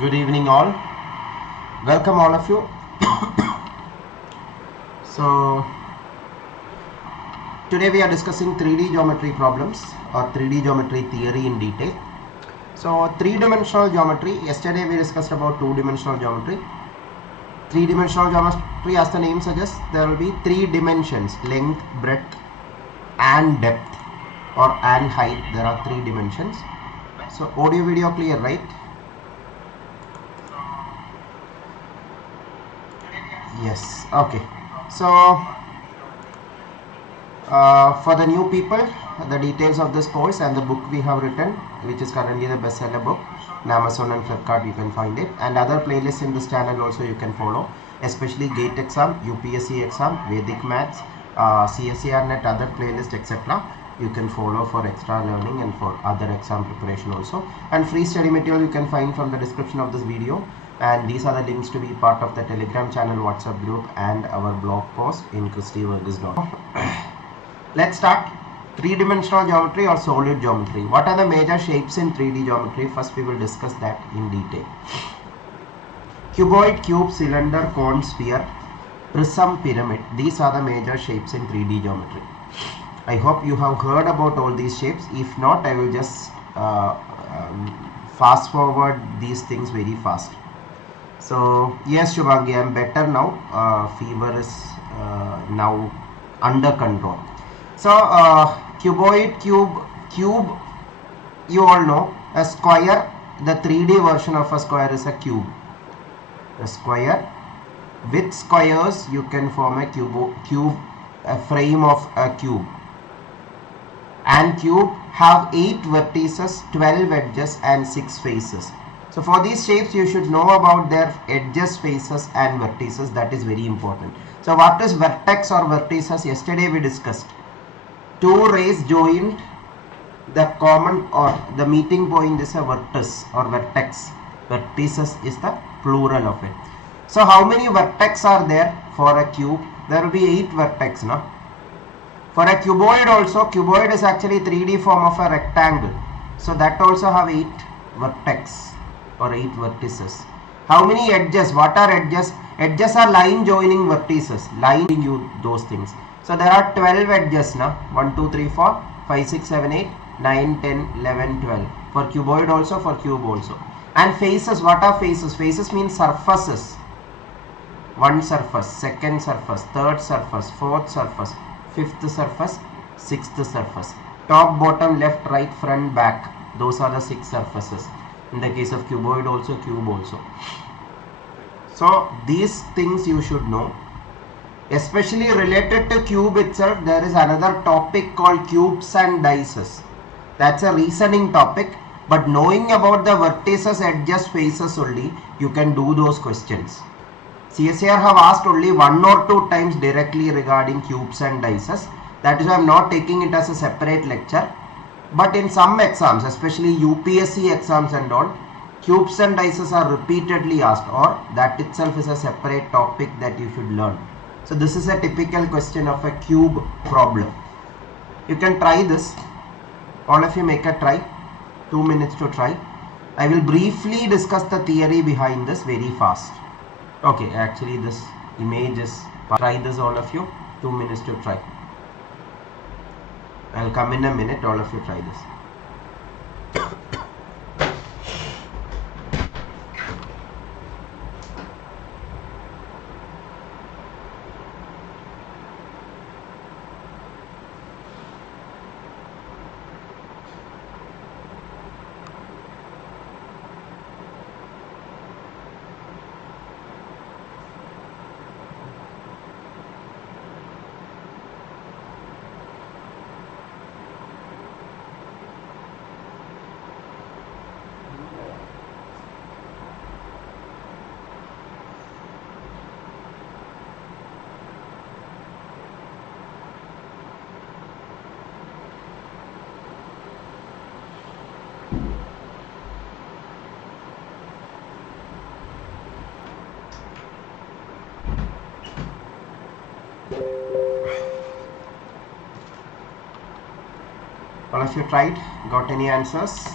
Good evening all. Welcome all of you. So today we are discussing 3D geometry problems or 3D geometry theory in detail. So three-dimensional geometry, yesterday we discussed about two-dimensional geometry. Three-dimensional geometry, as the name suggests, there will be three dimensions: length, breadth and depth, or and height. There are three dimensions. So audio video clear, right? Yes. Okay. So for the new people, the details of this course and the book we have written, which is currently the bestseller book in Amazon and Flipkart, you can find it, and other playlists in this channel also you can follow, especially GATE exam, UPSC exam, Vedic maths, CSIR-NET, other playlists, etc. you can follow for extra learning and for other exam preparation also. And free study material you can find from the description of this video, and these are the links to be part of the Telegram channel, WhatsApp group and our blog post in christyvarghese.com. Let's start. Three-dimensional geometry or solid geometry. What are the major shapes in 3D geometry? First we will discuss that in detail. Cuboid, cube, cylinder, cone, sphere, prism, pyramid. These are the major shapes in 3D geometry. I hope you have heard about all these shapes. If not, I will just fast forward these things very fast. So yes, Shubhangi, I am better now. Fever is now under control. So cuboid, cube, you all know. A square, the 3D version of a square is a cube. A square. With squares you can form a frame of a cube. And cube have 8 vertices, 12 edges and 6 faces. So for these shapes you should know about their edges, faces and vertices. That is very important. So what is vertex or vertices? Yesterday we discussed. Two rays joined, the common or the meeting point is a vertex or vertex. Vertices is the plural of it. So how many vertex are there for a cube? There will be 8 vertex, no? For a cuboid also, cuboid is actually 3D form of a rectangle. So that also have 8 vertex or 8 vertices. How many edges? What are edges? Edges are line joining vertices. Line you those things. So there are 12 edges now. 1, 2, 3, 4, 5, 6, 7, 8, 9, 10, 11, 12. For cuboid also, for cube also. And faces, what are faces? Faces means surfaces. One surface, second surface, third surface, fourth surface, fifth surface, sixth surface. Top, bottom, left, right, front, back. Those are the 6 surfaces. In the case of cuboid also, cube also. So these things you should know. Especially related to cube itself, there is another topic called cubes and dices. That's a reasoning topic, but knowing about the vertices, edges, faces only, you can do those questions. CSIR have asked only 1 or 2 times directly regarding cubes and dices. That is why I am not taking it as a separate lecture. But in some exams, especially UPSC exams and all, cubes and dices are repeatedly asked, or that itself is a separate topic that you should learn. So this is a typical question of a cube problem. You can try this. All of you make a try. 2 minutes to try. I will briefly discuss the theory behind this very fast. Okay, actually this image is, try this all of you. 2 minutes to try. I'll come in a minute. All of you try this. of you tried? Got any answers?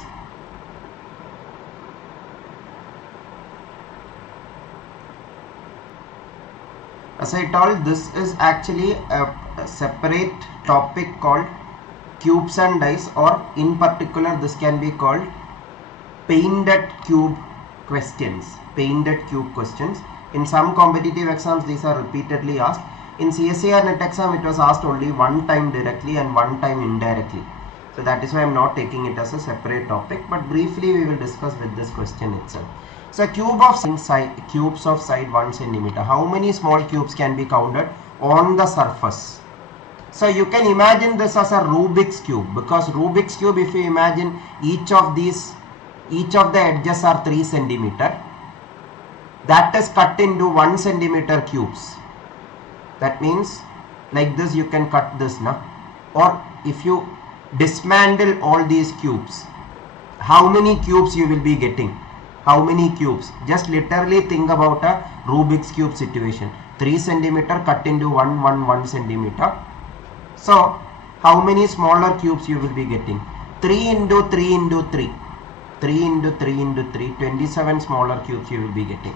As I told, this is actually a separate topic called cubes and dice, or in particular this can be called painted cube questions. Painted cube questions. In some competitive exams these are repeatedly asked. In CSIR-NET exam it was asked only one time directly and one time indirectly. So that is why I am not taking it as a separate topic, but briefly we will discuss with this question itself. So cubes of side 1 centimeter. How many small cubes can be counted on the surface? So you can imagine this as a Rubik's cube, because Rubik's cube, if you imagine each of the edges are 3 centimeter. That is cut into 1 centimeter cubes. That means like this you can cut this now. Or if you dismantle all these cubes, how many cubes you will be getting? How many cubes? Just literally think about a Rubik's cube situation. 3 centimeter cut into 1 centimeter. So how many smaller cubes you will be getting? 3 into 3 into 3. 3 into 3 into 3. 27 smaller cubes you will be getting.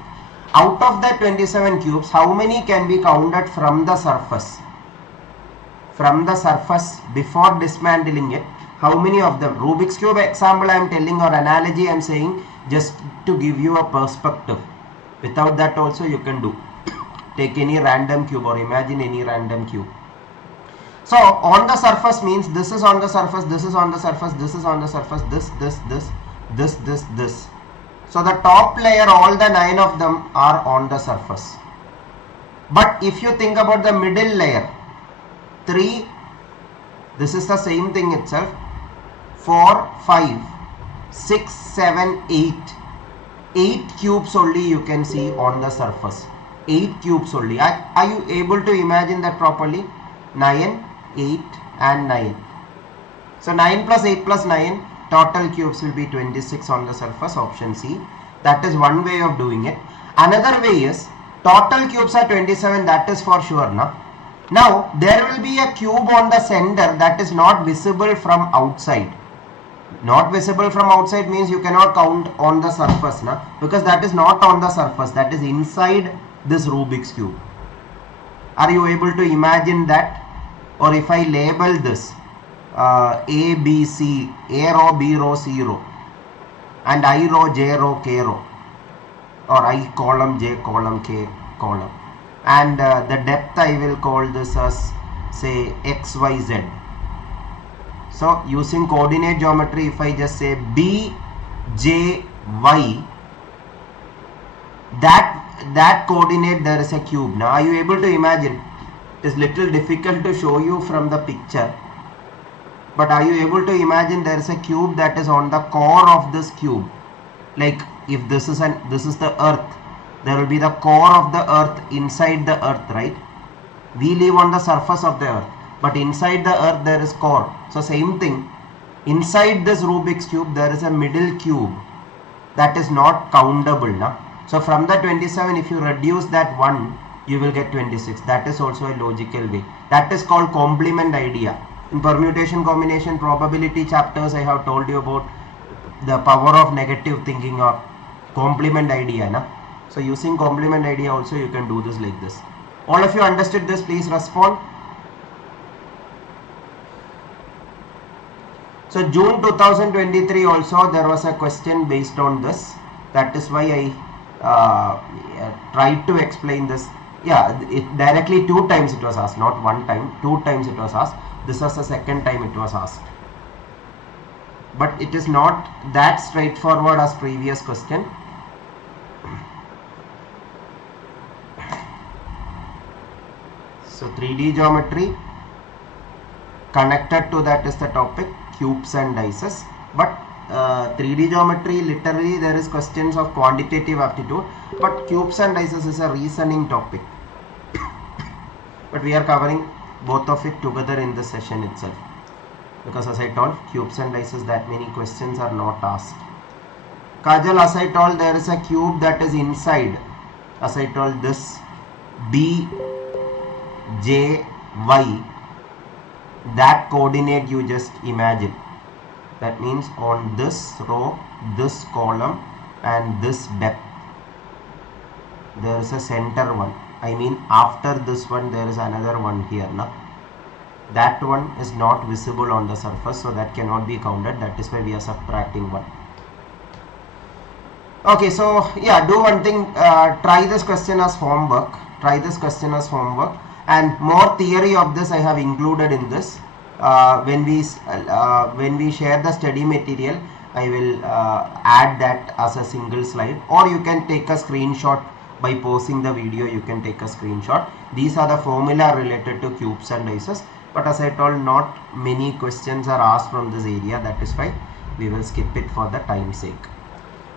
Out of the 27 cubes, how many can be counted from the surface? From the surface before dismantling it, how many of them? Rubik's cube example I am telling, or analogy I am saying, just to give you a perspective. Without that also you can do. Take any random cube or imagine any random cube. So on the surface means this is on the surface, this is on the surface, this is on the surface, this. So the top layer, all the 9 of them are on the surface. But if you think about the middle layer, 3, this is the same thing itself, 4, 5, 6, 7, 8. 8 cubes only you can see on the surface. 8 cubes only. Are you able to imagine that properly? 9, 8 and 9. So 9 plus 8 plus 9, total cubes will be 26 on the surface, option C. That is one way of doing it. Another way is, total cubes are 27, that is for sure. Now there will be a cube on the center that is not visible from outside. Not visible from outside means you cannot count on the surface, because that is not on the surface, that is inside this Rubik's cube. Are you able to imagine that? Or if I label this A, B, C, A row, B row, C row, and I row, J row, K row, or I column, J column, K column, and the depth I will call this as, say, X, Y, Z. So using coordinate geometry, if I just say B, J, Y, that coordinate there is a cube. Now are you able to imagine? It is little difficult to show you from the picture, but are you able to imagine there is a cube that is on the core of this cube? Like if this is the earth, there will be the core of the earth inside the earth, right? We live on the surface of the earth, but inside the earth there is core. So same thing, inside this Rubik's cube there is a middle cube that is not countable. So from the 27, if you reduce that 1, you will get 26. That is also a logical way. That is called complement idea. In permutation, combination, probability chapters, I have told you about the power of negative thinking or complement idea. So using complement idea also you can do this like this. All of you understood this? Please respond. So June 2023 also there was a question based on this. That is why I tried to explain this. Yeah, it directly 2 times it was asked, not 1 time, 2 times it was asked. This was the second time it was asked. But it is not that straightforward as previous question. So 3D geometry, connected to that is the topic cubes and dices. But 3D geometry, literally there is questions of quantitative aptitude, but cubes and dices is a reasoning topic. But we are covering both of it together in this session itself, because as I told, cubes and dices, that many questions are not asked. Kajal, as I told, there is a cube that is inside, as I told, this B, J, Y, that coordinate you just imagine. That means on this row, this column and this depth, there is a center one. I mean after this one there is another one here now. That one is not visible on the surface, so that cannot be counted. That is why we are subtracting 1. Okay, so yeah, do one thing, try this question as homework. And more theory of this I have included in this. When we share the study material, I will add that as a single slide, or you can take a screenshot by pausing the video. You can take a screenshot. These are the formula related to cubes and dices, but as I told, not many questions are asked from this area. That is why we will skip it for the time sake.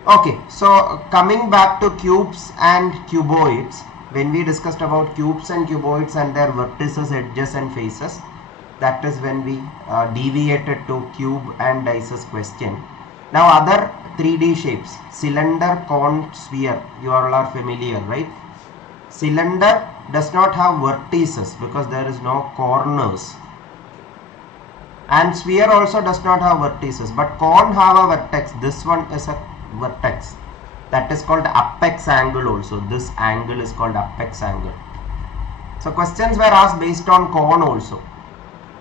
Okay, so coming back to cubes and cuboids, when we discussed about cubes and cuboids and their vertices, edges and faces, that is when we deviated to cube and dices question. Now other 3D shapes, cylinder, cone, sphere, you all are familiar, right? Cylinder does not have vertices because there is no corners, and sphere also does not have vertices, but cone have a vertex. This one is a vertex, that is called apex angle also. This angle is called apex angle. So questions were asked based on cone also.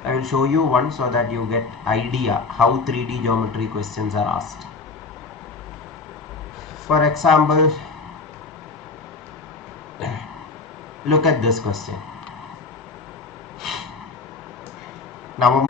I will show you one so that you get idea how 3D geometry questions are asked. For example, look at this question. Now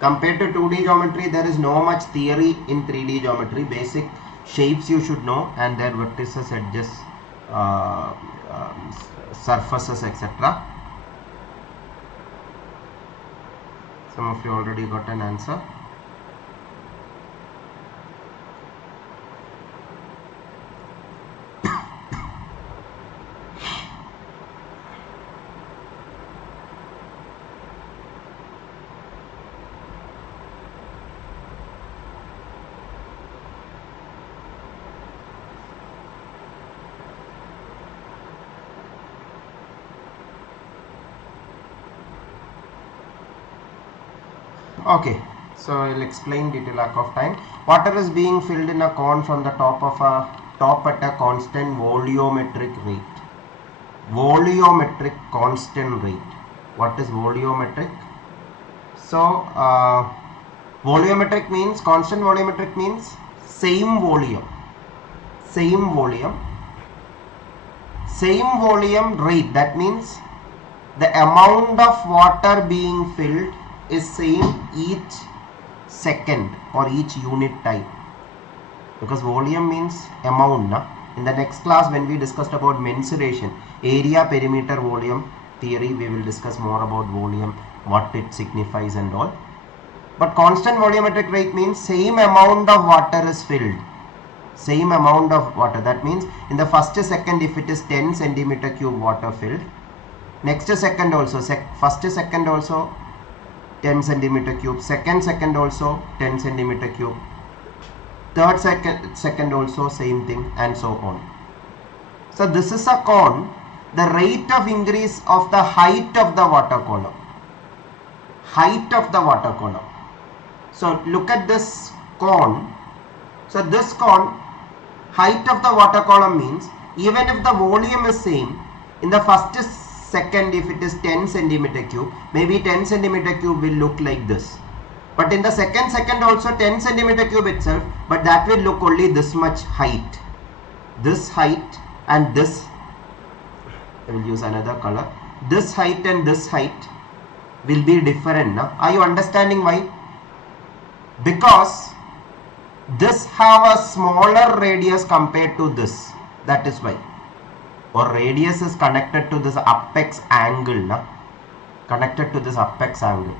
compared to 2D geometry, there is no much theory in 3D geometry. Basic shapes you should know, and their vertices, edges, surfaces, etc. Some of you already got an answer. Okay, so I will explain due to lack of time. Water is being filled in a cone from the top at a constant volumetric rate. Volumetric constant rate. What is volumetric? So volumetric means, constant volumetric means same volume rate. That means the amount of water being filled is same each second or each unit time, because volume means amount. Na? In the next class, when we discussed about mensuration, area, perimeter, volume theory, we will discuss more about volume, what it signifies and all. But constant volumetric rate means same amount of water is filled. Same amount of water. That means in the first second, if it is 10 centimeter cube water filled, next second also, first second also 10 centimeter cube, second also 10 centimeter cube, third second also same thing, and so on. So this is a cone. The rate of increase of the height of the water column. So look at this cone. So this cone, height of the water column means even if the volume is same, in the first second, if it is 10 centimeter cube, maybe 10 centimeter cube will look like this. But in the second also 10 centimeter cube itself, but that will look only this much height. This height and this, I will use another color. This height and this height will be different. Now, are you understanding why? Because this have a smaller radius compared to this. That is why. or radius is connected to this apex angle, na? Connected to this apex angle.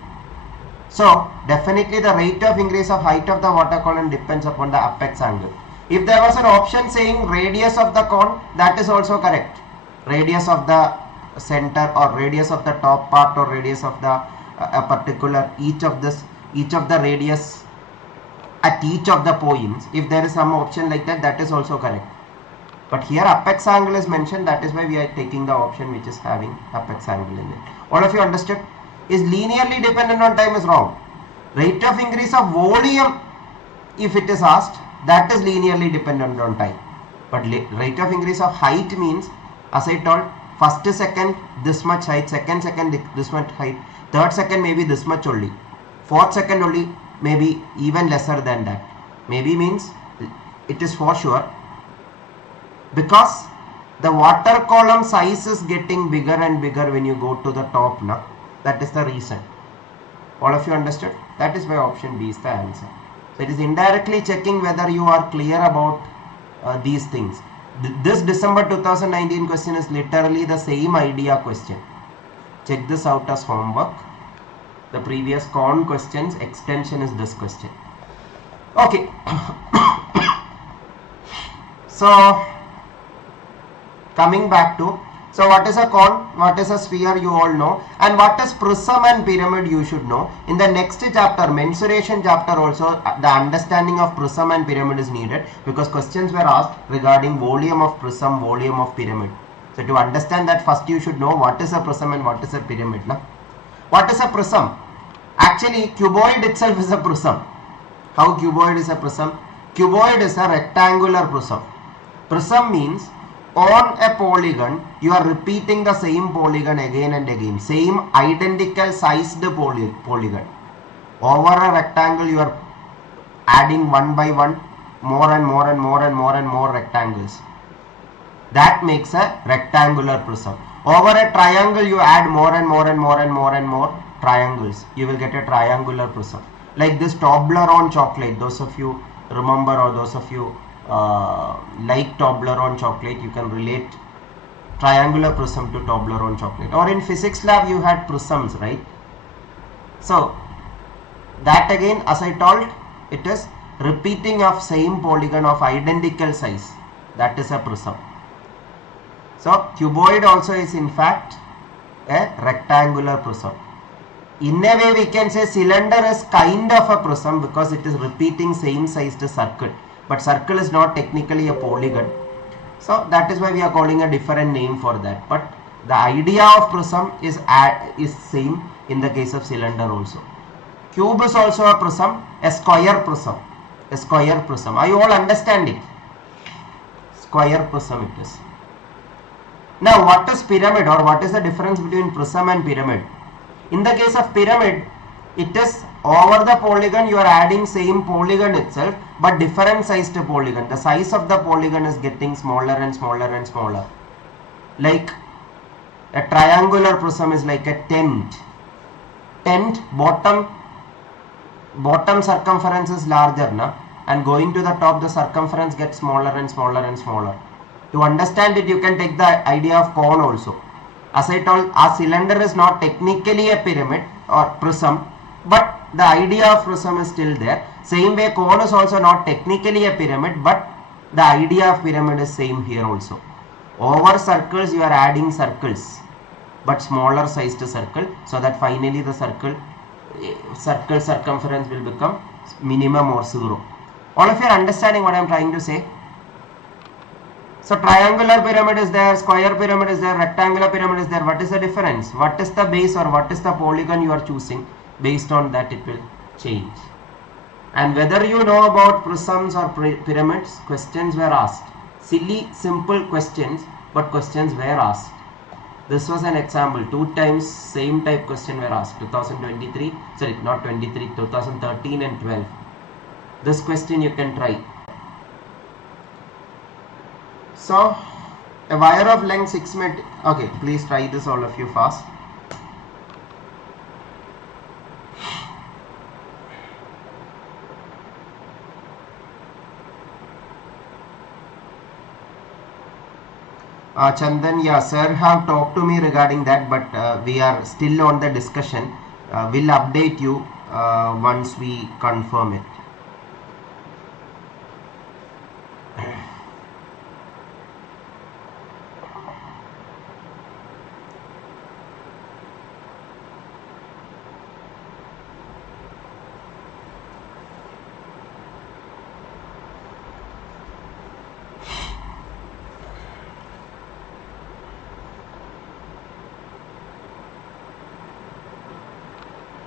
So definitely the rate of increase of height of the water column depends upon the apex angle. If there was an option saying radius of the cone, that is also correct. Radius of the center or radius of the top part or radius of the a particular each of the radius at each of the points. If there is some option like that, that is also correct. But here apex angle is mentioned, that is why we are taking the option which is having apex angle in it. All of you understood? Is linearly dependent on time is wrong. Rate of increase of volume, if it is asked, that is linearly dependent on time. But rate of increase of height means, as I told, first second this much height, second this much height, third second maybe this much only, fourth second only maybe even lesser than that. Maybe means it is for sure, because the water column size is getting bigger and bigger when you go to the top now. That is the reason. All of you understood? That is why option B is the answer. So it is indirectly checking whether you are clear about these things. This December 2019 question is literally the same idea question. Check this out as homework. The previous con questions extension is this question. Okay. So coming back to, so what is a cone, what is a sphere, you all know, and what is prism and pyramid you should know. In the next chapter, mensuration chapter also, the understanding of prism and pyramid is needed, because questions were asked regarding volume of prism, volume of pyramid. So to understand that, first you should know what is a prism and what is a pyramid. Na? What is a prism? Actually cuboid itself is a prism. How cuboid is a prism? Cuboid is a rectangular prism. Prism means on a polygon you are repeating the same polygon again and again, same identical sized polygon. Over a rectangle you are adding one by one more and more and more and more and more rectangles. That makes a rectangular prism. Over a triangle you add more and more and more and more and more triangles. You will get a triangular prism. Like this Toblerone chocolate, those of you remember, or those of you like Toblerone chocolate, you can relate triangular prism to Toblerone chocolate. Or in physics lab you had prisms, right? So that again, as I told, it is repeating of same polygon of identical size. That is a prism. So cuboid also is in fact a rectangular prism. In a way we can say cylinder is kind of a prism because it is repeating same sized circle. But circle is not technically a polygon. So that is why we are calling a different name for that. But the idea of prism is same in the case of cylinder also. Cube is also a prism, a square prism. A square prism. Are you all understanding? Square prism it is. Now what is pyramid, or what is the difference between prism and pyramid? In the case of pyramid, it is over the polygon you are adding same polygon itself, but different sized polygon. The size of the polygon is getting smaller and smaller and smaller. Like a triangular prism is like a tent. Tent bottom circumference is larger, na? And going to the top the circumference gets smaller and smaller and smaller. To understand it, you can take the idea of cone also. As I told, a cylinder is not technically a pyramid or prism, but the idea of prism is still there. Same way cone is also not technically a pyramid, but the idea of pyramid is same here also. Over circles you are adding circles, but smaller sized circle, so that finally the circle circumference will become minimum or 0. All of you are understanding what I am trying to say? So triangular pyramid is there, square pyramid is there, rectangular pyramid is there. What is the difference? What is the base or what is the polygon you are choosing? Based on that it will change. And whether you know about prisms or pyramids, questions were asked. Silly, simple questions, but questions were asked. This was an example. 2 times same type question were asked. 2023, sorry, not 23, 2013 and 12. This question you can try. So a wire of length 6 meters. Okay, please try this all of you fast. Chandan, yeah, sir have talked to me regarding that, but we are still on the discussion. We'll update you once we confirm it.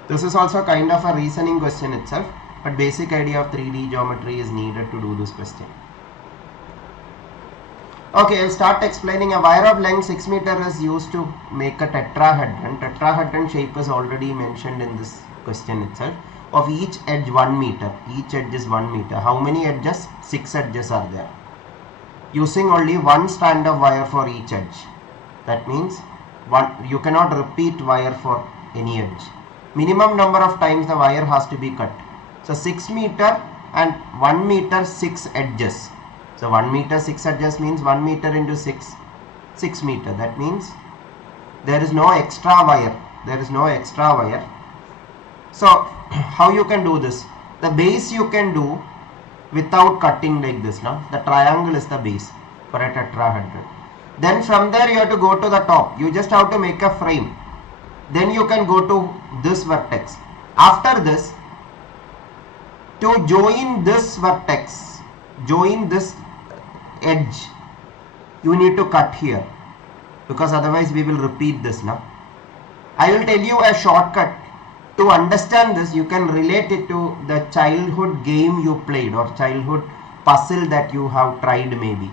This is also kind of a reasoning question itself, but basic idea of 3D geometry is needed to do this question. Okay, I'll start explaining. A wire of length 6 meter is used to make a tetrahedron. Tetrahedron shape is already mentioned in this question itself. Of each edge 1 meter. Each edge is 1 meter. How many edges? 6 edges are there. Using only one strand of wire for each edge. That means you cannot repeat wire for any edge. Minimum number of times the wire has to be cut. So 6 meter and 1 meter 6 edges. So 1 meter 6 edges means 1 meter into 6 meter. That means there is no extra wire. There is no extra wire. So how you can do this? The base you can do without cutting like this. Now the triangle is the base for a tetrahedron. Then from there you have to go to the top. You just have to make a frame. Then you can go to this vertex. After this, to join this vertex, join this edge, you need to cut here, because otherwise we will repeat this now. I will tell you a shortcut. To understand this, you can relate it to the childhood game you played or childhood puzzle that you have tried maybe.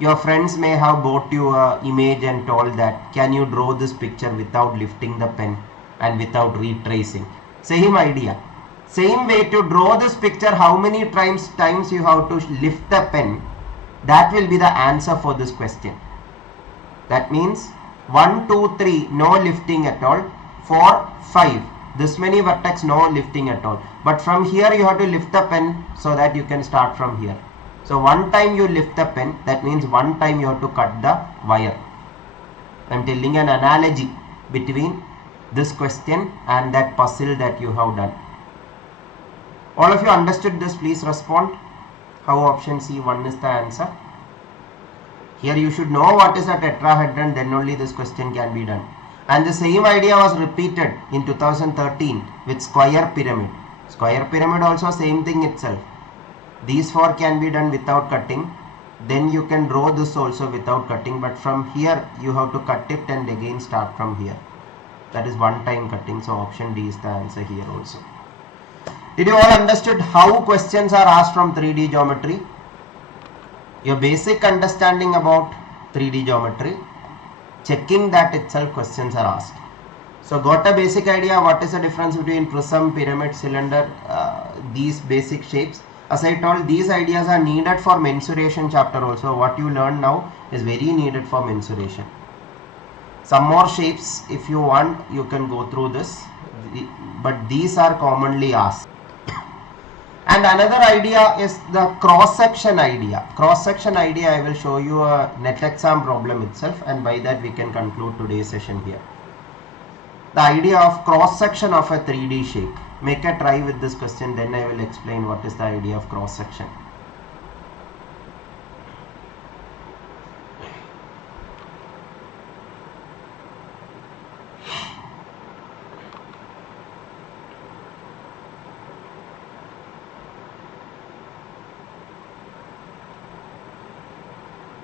Your friends may have bought you an image and told that, can you draw this picture without lifting the pen and without retracing? Same idea. Same way to draw this picture, how many times you have to lift the pen, that will be the answer for this question. That means 1, 2, 3, no lifting at all. 4, 5, this many vertex, no lifting at all. But from here you have to lift the pen so that you can start from here. So one time you lift the pen, that means one time you have to cut the wire. I am telling an analogy between this question and that puzzle that you have done. All of you understood this? Please respond. How option C 1 is the answer? Here you should know what is a tetrahedron, then only this question can be done. And the same idea was repeated in 2013 with square pyramid. Square pyramid also same thing itself. These 4 can be done without cutting. Then you can draw this also without cutting, but from here you have to cut it and again start from here. That is one time cutting. So option D is the answer here also. Did you all understood how questions are asked from 3D geometry? Your basic understanding about 3D geometry, checking that itself questions are asked. So got a basic idea what is the difference between prism, pyramid, cylinder, these basic shapes. As I told, these ideas are needed for mensuration chapter also. What you learn now is very needed for mensuration. Some more shapes, if you want, you can go through this, but these are commonly asked. And another idea is the cross-section idea. Cross-section idea, I will show you a net exam problem itself, and by that we can conclude today's session here. The idea of cross-section of a 3D shape. Make a try with this question, then I will explain what is the idea of cross-section.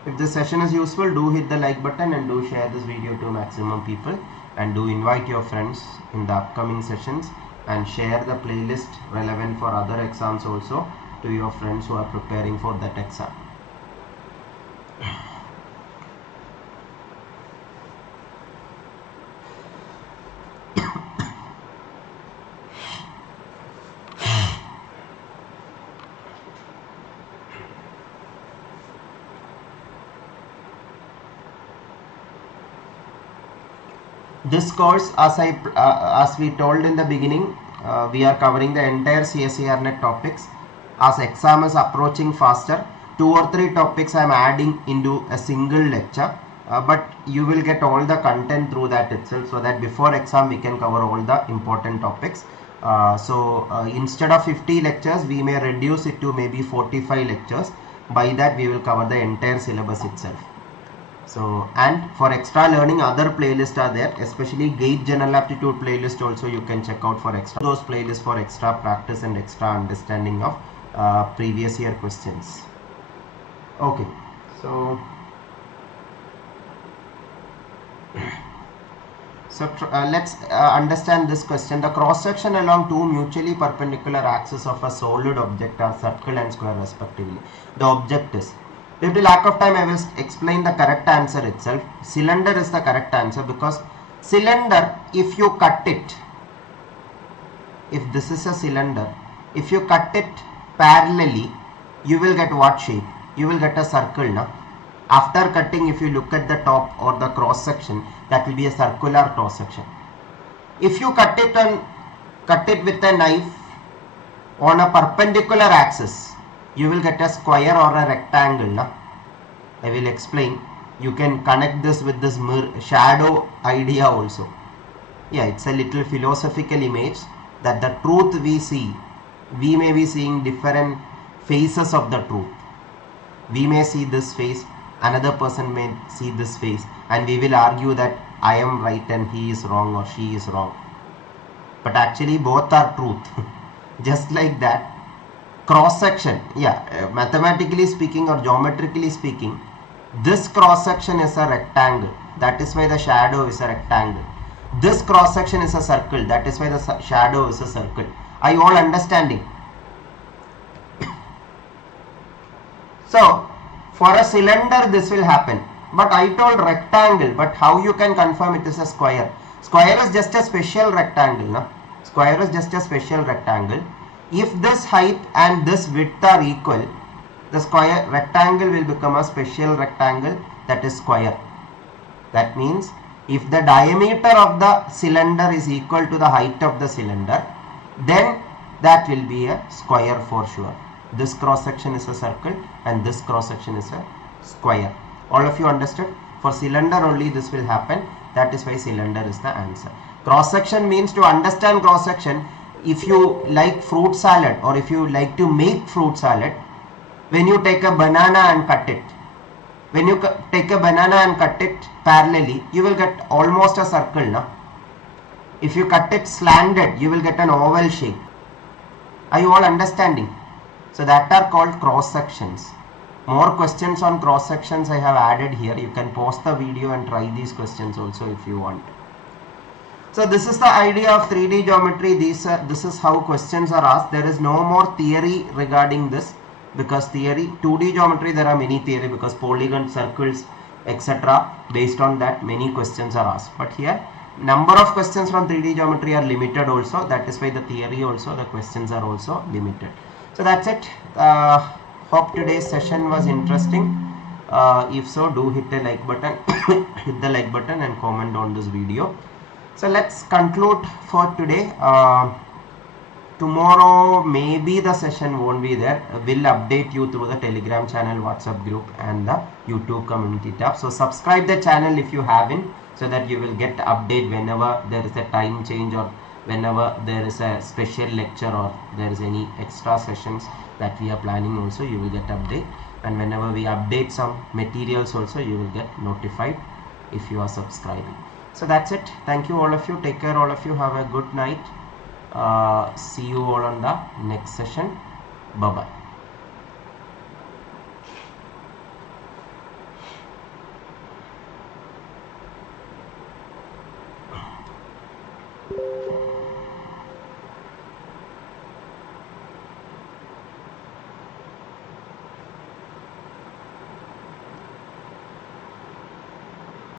If this session is useful, do hit the like button and do share this video to maximum people, and do invite your friends in the upcoming sessions, and share the playlist relevant for other exams also to your friends who are preparing for that exam. This course, as we told in the beginning, we are covering the entire CSIR-NET topics. As exam is approaching faster, 2 or 3 topics I am adding into a single lecture, but you will get all the content through that itself, so that before exam we can cover all the important topics. Instead of 50 lectures, we may reduce it to maybe 45 lectures. By that we will cover the entire syllabus itself. So, and for extra learning, other playlists are there, especially GATE General Aptitude playlist also you can check out for extra, those playlists for extra practice and extra understanding of previous year questions. Okay, so let's understand this question. The cross section along two mutually perpendicular axes of a solid object are circle and square respectively. The object is, due to lack of time I will explain the correct answer itself. Cylinder is the correct answer, because cylinder, if you cut it, if this is a cylinder, if you cut it parallelly, you will get what shape? You will get a circle, na? After cutting, if you look at the top or the cross section, that will be a circular cross section. If you cut it with a knife on a perpendicular axis, you will get a square or a rectangle, na? I will explain. You can connect this with this shadow idea also. Yeah, it's a little philosophical image that the truth we see, we may be seeing different faces of the truth. We may see this face, another person may see this face, and we will argue that I am right and he is wrong or she is wrong. But actually both are truth. Just like that, cross section, yeah, mathematically speaking or geometrically speaking, this cross section is a rectangle. That is why the shadow is a rectangle. This cross section is a circle. That is why the shadow is a circle. Are you all understanding? So, for a cylinder this will happen. But I told rectangle. But how you can confirm it is a square? Square is just a special rectangle. No? Square is just a special rectangle. If this height and this width are equal, the square rectangle will become a special rectangle, that is square. That means if the diameter of the cylinder is equal to the height of the cylinder, then that will be a square for sure. This cross section is a circle and this cross section is a square. All of you understood? For cylinder only this will happen. That is why cylinder is the answer. Cross section means, to understand cross section, if you like fruit salad or if you like to make fruit salad, when you take a banana and cut it, when you take a banana and cut it parallelly, you will get almost a circle, no? If you cut it slanted, you will get an oval shape. Are you all understanding? So that are called cross sections. More questions on cross sections I have added here. You can pause the video and try these questions also if you want. So this is the idea of 3D geometry. This is how questions are asked. There is no more theory regarding this, because theory, 2D geometry, there are many theory, because polygon, circles, etc. Based on that many questions are asked. But here number of questions from 3D geometry are limited also. That is why the theory also, the questions are also limited. So that's it. Hope today's session was interesting. If so, do hit the like button, hit the like button and comment on this video. So let's conclude for today. Tomorrow maybe the session won't be there. We'll update you through the Telegram channel, WhatsApp group and the YouTube community tab. So subscribe the channel if you haven't, so that you will get update whenever there is a time change or whenever there is a special lecture or there is any extra sessions that we are planning also, you will get update. And whenever we update some materials also, you will get notified if you are subscribing. So that's it. Thank you all of you. Take care all of you. Have a good night. See you all on the next session. Bye bye.